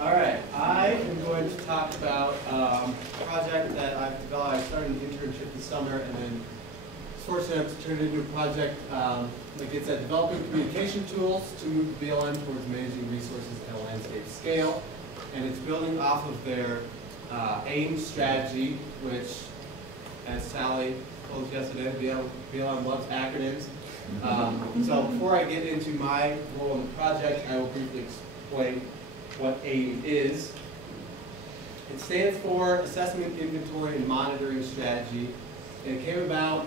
All right, I am going to talk about a project that I've developed. I started an internship this summer and then was fortunate enough to turn it into a project that gets at developing communication tools to move BLM towards managing resources at a landscape scale. And it's building off of their AIM strategy, which, as Sally told us yesterday, BLM loves acronyms. So before I get into my role in the project, I will briefly explain what AIM is. It stands for Assessment, Inventory, and Monitoring Strategy. And it came about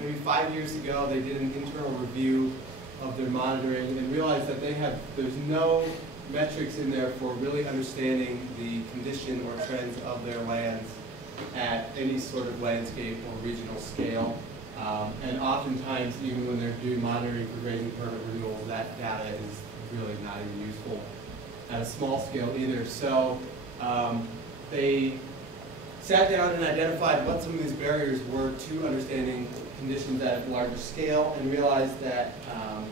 maybe 5 years ago. They did an internal review of their monitoring and realized that there's no metrics in there for really understanding the condition or trends of their lands at any sort of landscape or regional scale. And oftentimes, even when they're doing monitoring for grazing permit renewal, that data is really not even useful at a small scale either. So they sat down and identified what some of these barriers were to understanding conditions at a larger scale, and realized that, I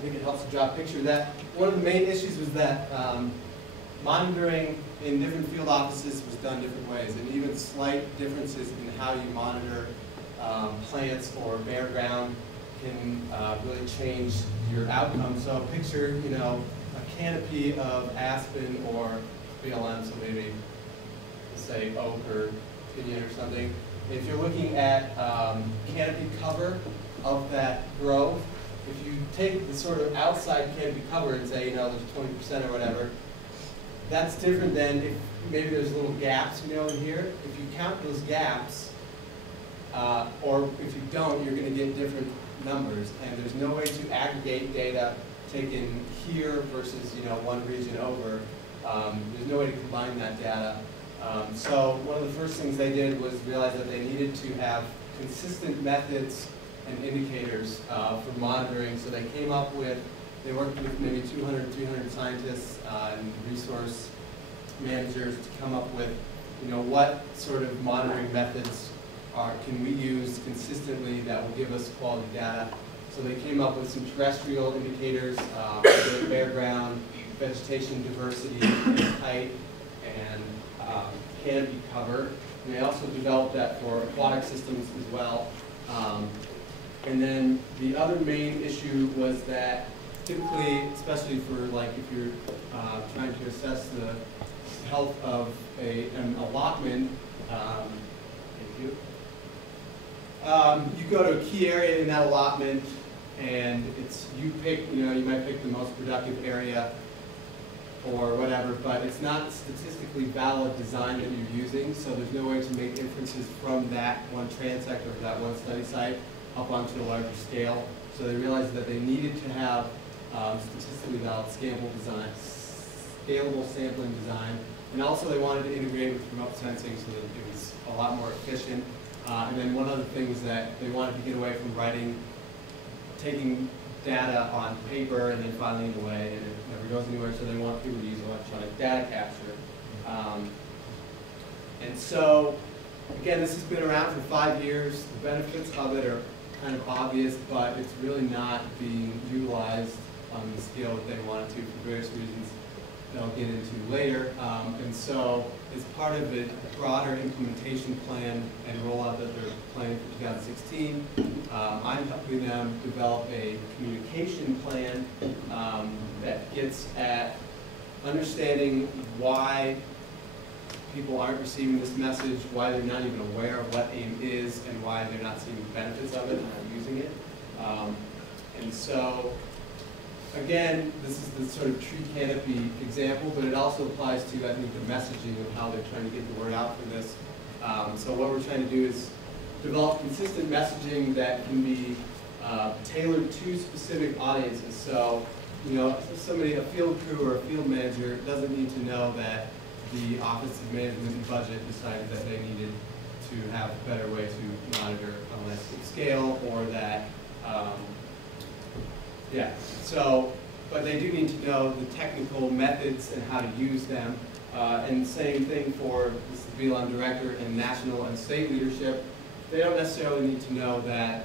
think it helps to draw a picture, that one of the main issues was that monitoring in different field offices was done different ways, and even slight differences in how you monitor plants or bare ground can really change your outcome. So picture, a canopy of aspen or BLM, so maybe say oak or pinyon or something. If you're looking at canopy cover of that grove, if you take the sort of outside canopy cover and say, there's 20% or whatever, that's different than if maybe there's little gaps, in here. If you count those gaps, or if you don't, you're going to get different numbers. And there's no way to aggregate data taken here versus, one region over. There's no way to combine that data. So one of the first things they did was realize that they needed to have consistent methods and indicators for monitoring. So they came up with, they worked with maybe 200, 300 scientists and resource managers to come up with, what sort of monitoring methods can we use consistently that will give us quality data. So they came up with some terrestrial indicators, bare ground, vegetation diversity, height, and canopy cover. And they also developed that for aquatic systems as well. And then the other main issue was that typically, especially for if you're trying to assess the health of an allotment, you go to a key area in that allotment, and you might pick the most productive area or whatever, but it's not statistically valid design that you're using, so there's no way to make inferences from that one transect or that one study site up onto a larger scale. So they realized that they needed to have statistically valid scalable sampling design, and also they wanted to integrate with remote sensing so that it was a lot more efficient. And then one other thing was that they wanted to get away from taking data on paper and then filing it away, and it never goes anywhere, so they want people to use electronic data capture. And so, again, this has been around for 5 years. The benefits of it are kind of obvious, but it's really not being utilized on the scale that they wanted to for various reasons that I'll get into later. And so, as part of a broader implementation plan and rollout that they're planning for 2016, I'm helping them develop a communication plan that gets at understanding why people aren't receiving this message, why they're not even aware of what AIM is, and why they're not seeing the benefits of it and not using it. And so, again, this is the sort of tree canopy example, but it also applies to, I think, the messaging of how they're trying to get the word out for this. So what we're trying to do is develop consistent messaging that can be tailored to specific audiences. So, a field crew or a field manager doesn't need to know that the Office of Management and Budget decided that they needed to have a better way to monitor on a landscape scale, or that, but they do need to know the technical methods and how to use them. And same thing for the BLM director and national and state leadership. They don't necessarily need to know that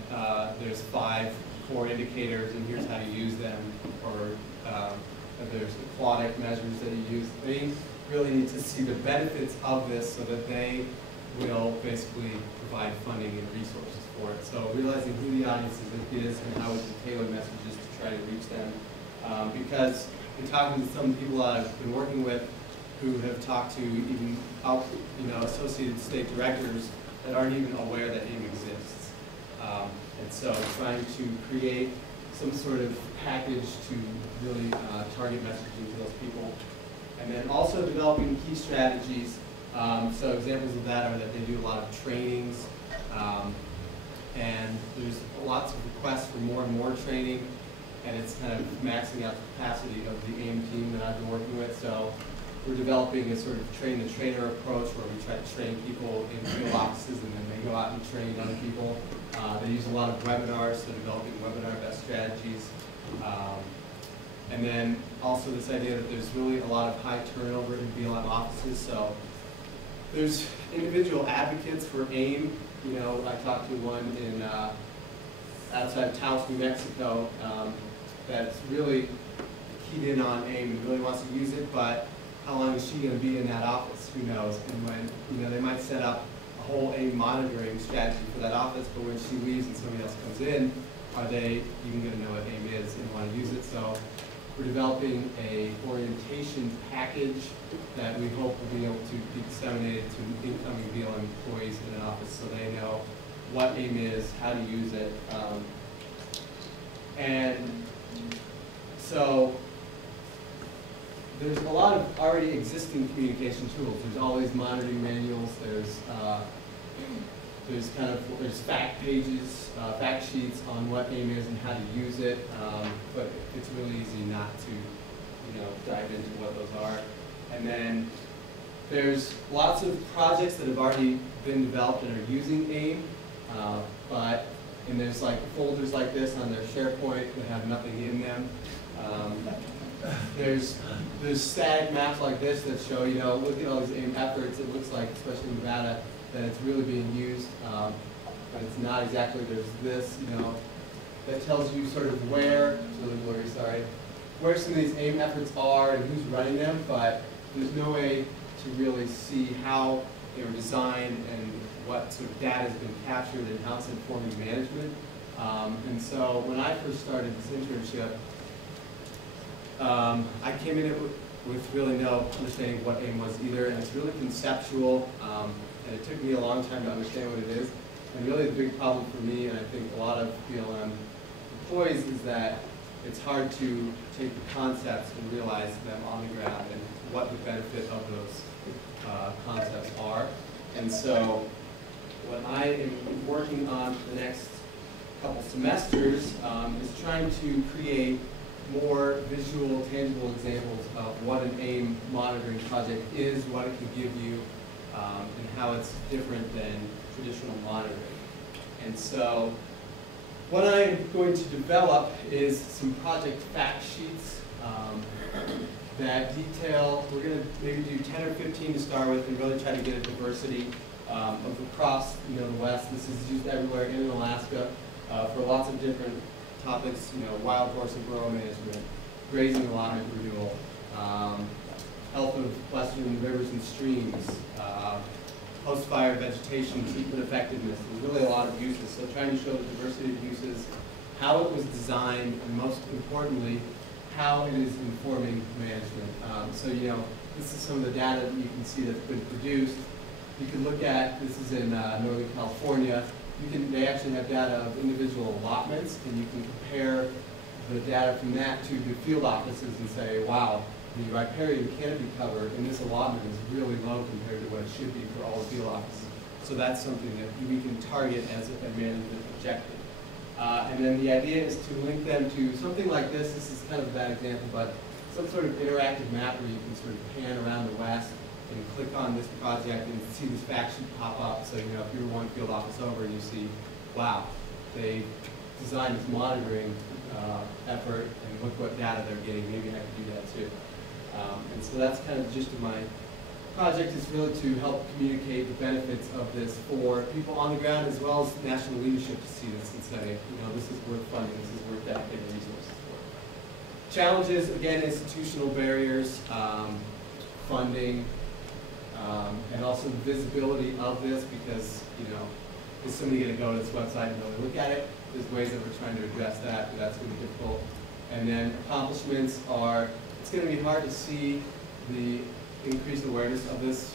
there's 5 core indicators and here's how to use them, or there's aquatic measures that you use. They really need to see the benefits of this so that they will basically provide funding and resources for it. So realizing who the audience is and how we can tailor messages to try to reach them. Because in talking to some people I've been working with who have talked to even associated state directors that aren't even aware that AIM exists. And so trying to create some sort of package to really target messaging to those people. And then also developing key strategies. So examples of that are that they do a lot of trainings, and there's lots of requests for more and more training, and it's kind of maxing out the capacity of the AIM team that I've been working with. So we're developing a sort of train-the-trainer approach where we try to train people in field offices and then they go out and train other people. They use a lot of webinars, so developing webinar best strategies. And then also this idea that there's really a lot of high turnover in BLM offices. So there's individual advocates for AIM. You know, I talked to one in outside of Taos, New Mexico, that's really keyed in on AIM and really wants to use it, but how long is she going to be in that office? Who knows? And when, they might set up a whole AIM monitoring strategy for that office, but when she leaves and somebody else comes in, are they even going to know what AIM is and want to use it? So we're developing a orientation package that we hope will be able to be disseminated to incoming BLM employees in an office so they know what AIM is, how to use it. And so there's a lot of already existing communication tools. There's always monitoring manuals. There's fact pages, fact sheets on what AIM is and how to use it. But it's really easy not to, dive into what those are. And then there's lots of projects that have already been developed and are using AIM. And there's like folders like this on their SharePoint that have nothing in them. There's static maps like this that show, look at all these AIM efforts. It looks like, especially in Nevada, that it's really being used, but it's not exactly. There's this, that tells you sort of where, it's really blurry, sorry, where some of these AIM efforts are and who's running them, but there's no way to really see how they were designed and what sort of data has been captured and how it's informing management. And so when I first started this internship, I came in with really no understanding of what AIM was either, and it's really conceptual, and it took me a long time to understand what it is. And really the big problem for me, and I think a lot of BLM employees, is that it's hard to take the concepts and realize them on the ground and what the benefit of those concepts are. And so what I am working on for the next couple semesters is trying to create more visual, tangible examples of what an AIM monitoring project is, what it can give you, and how it's different than traditional monitoring. And so what I'm going to develop is some project fact sheets that detail, we're going to maybe do 10 or 15 to start with and really try to get a diversity of across the West. This is used everywhere in Alaska for lots of different topics, wild horse and burrow management, grazing allotment renewal, health of western rivers and streams, post-fire vegetation, treatment effectiveness. There's really a lot of uses. So trying to show the diversity of uses, how it was designed, and most importantly, how it is informing management. So this is some of the data that you can see that's been produced. You can look at, this is in Northern California. They actually have data of individual allotments, and you can compare the data from that to the field offices and say, wow, the riparian canopy cover in this allotment is really low compared to what it should be for all the field offices. So that's something that we can target as a management objective. And then the idea is to link them to something like this. This is kind of a bad example, but some sort of interactive map where you can sort of pan around the West and click on this project and see this fact sheet pop up. So, if you're one field office over and you see, wow, they designed this monitoring effort and look what data they're getting, maybe I could do that too. And so that's kind of the gist of my project, is really to help communicate the benefits of this for people on the ground as well as national leadership to see this and say, this is worth funding, this is worth dedicating resources for. Challenges, again, institutional barriers, funding, and also the visibility of this, because, you know, is somebody going to go to this website and really look at it? There's ways that we're trying to address that, but that's going to be difficult. And then accomplishments are, it's going to be hard to see the increased awareness of this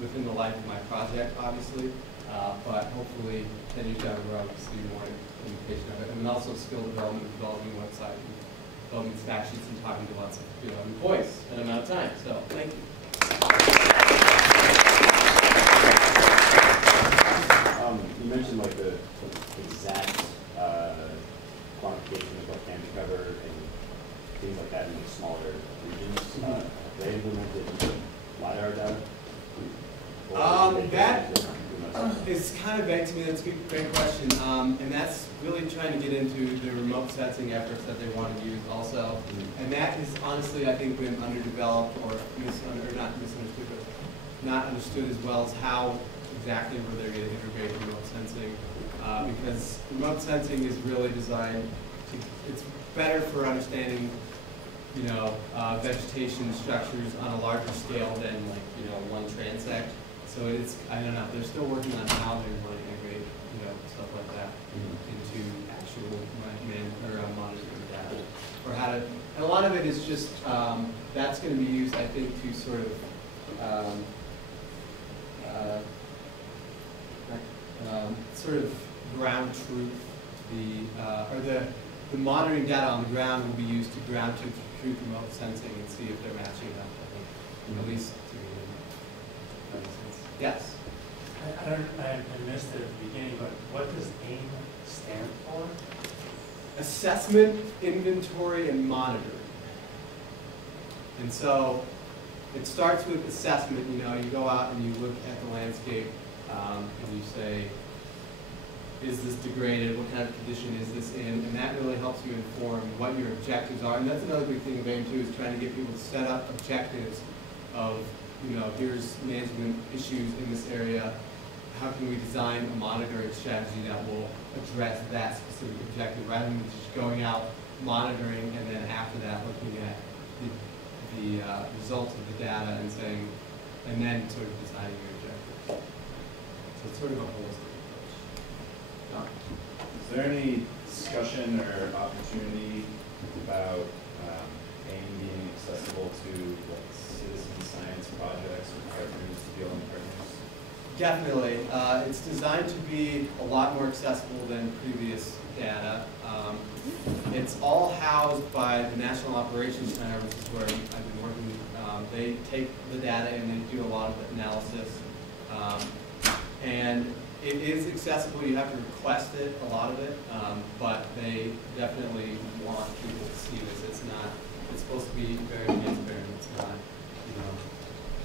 within the life of my project, obviously, but hopefully 10 years down the road we'll see more indication of it. And then also skill development, developing a website, and developing fact sheets, and talking to lots of employees in an amount of time. So thank you. You mentioned like the exact quantification of what can be covered and things like that in like smaller regions. Have they implemented LiDAR data? That is kind of vague to me. That's a great question. And that's really trying to get into the remote sensing efforts that they want to use also. And that has honestly, I think, been underdeveloped or not misunderstood, but not understood as well as how exactly where they're going to integrate remote sensing. Because remote sensing is really designed to, it's better for understanding, you know, vegetation structures on a larger scale than like, you know, one transect. So it's, I don't know, they're still working on how they want to integrate, you know, stuff like that into actual monitoring data. Or how to, and a lot of it is just, that's going to be used, I think, to sort of ground truth the monitoring data on the ground will be used to ground truth remote sensing and see if they're matching up, I think, at least to me. Yes? I missed it at the beginning, but what does AIM stand for? Assessment, inventory, and monitoring. And so it starts with assessment. You know, you go out and you look at the landscape and you say, is this degraded? What kind of condition is this in? And that really helps you inform what your objectives are. And that's another big thing of AIM too, is trying to get people to set up objectives of, you know, here's management issues in this area. How can we design a monitoring strategy that will address that specific objective, rather than just going out, monitoring, and then after that looking at the results of the data and saying, and then sort of designing your objective. So it's sort of a holistic approach. Is there any discussion or opportunity about AIM being accessible to like citizen science projects or partners, BLM partners? Definitely. It's designed to be a lot more accessible than previous data. It's all housed by the National Operations Center, which is where I've been working. They take the data and they do a lot of the analysis. And it is accessible. You have to request it, a lot of it, but they definitely want people to see this. It's not, it's supposed to be very transparent. It's not, you know,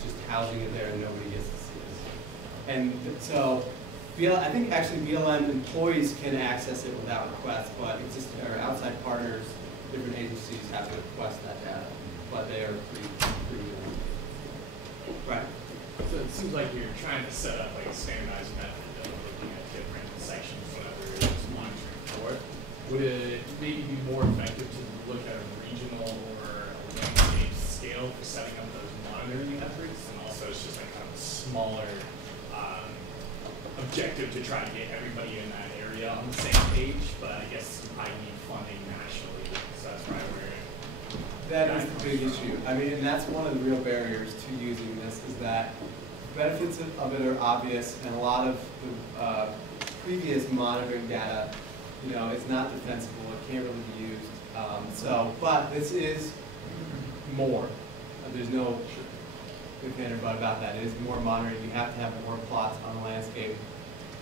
just housing it there and nobody gets to see this. And so, I think actually BLM employees can access it without request, but our outside partners, different agencies have to request that data, but they are pretty right. So it seems like you're trying to set up like a standardized method of looking at different sections, whatever it is monitoring for. Would it maybe be more effective to look at a regional or a landscape scale for setting up those monitoring efforts? And also it's just like kind of a smaller objective to try to get everybody in that area on the same page, but I guess you probably need funding nationally, so that's probably where that is the big issue. I mean, and that's one of the real barriers to using this, is that the benefits of it are obvious, and a lot of the previous monitoring data, you know, it's not defensible. It can't really be used. But this is more. There's no if and about that. It is more monitoring. You have to have more plots on the landscape.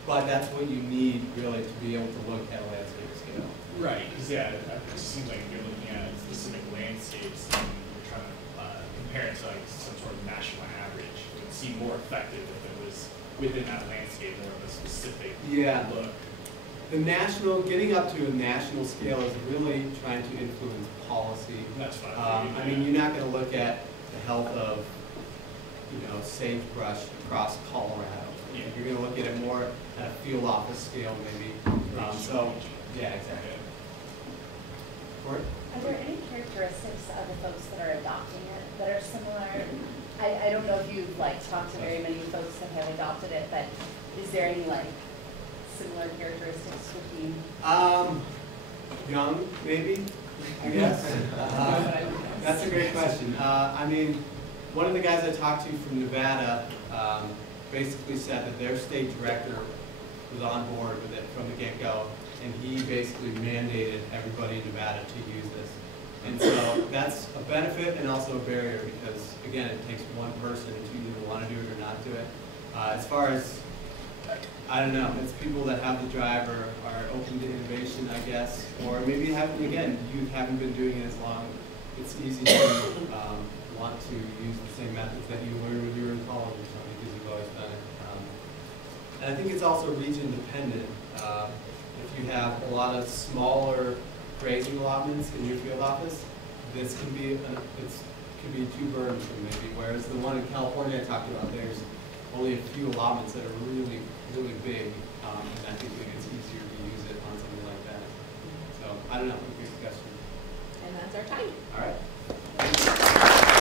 But that's what you need, really, to be able to look at a landscape scale. Right, because yeah, it just seems like if you're looking at specific landscapes and you're trying to compare it to like some sort of national average, it would seem more effective if it was within that landscape, more of a specific look. The national, getting up to a national scale is really trying to influence policy. That's fine. I mean, you're not going to look at the health of, you know, sagebrush across Colorado. Yeah. You're going to look at it more at a field office scale, maybe. Yeah, exactly. Court? Are there any characteristics of the folks that are adopting it that are similar? I don't know if you've like talked to very many folks that have adopted it, but is there any like similar characteristics between? Young, maybe, I guess. That's a great question. I mean, one of the guys I talked to from Nevada basically said that their state director was on board with it from the get-go, and he basically mandated everybody in Nevada to use this. And so that's a benefit and also a barrier because, again, it takes one person to either want to do it or not do it. As far as, I don't know, it's people that have the drive or are open to innovation, I guess, or maybe you haven't been doing it as long. It's easy to want to use the same methods that you learned when you were in college or something because you've always done it. And I think it's also region dependent. If you have a lot of smaller grazing allotments in your field office, this can be too burdensome maybe. Whereas the one in California I talked about, there's only a few allotments that are really, really big, and I think it's easier to use it on something like that. So I don't know. Good question. And that's our time. All right.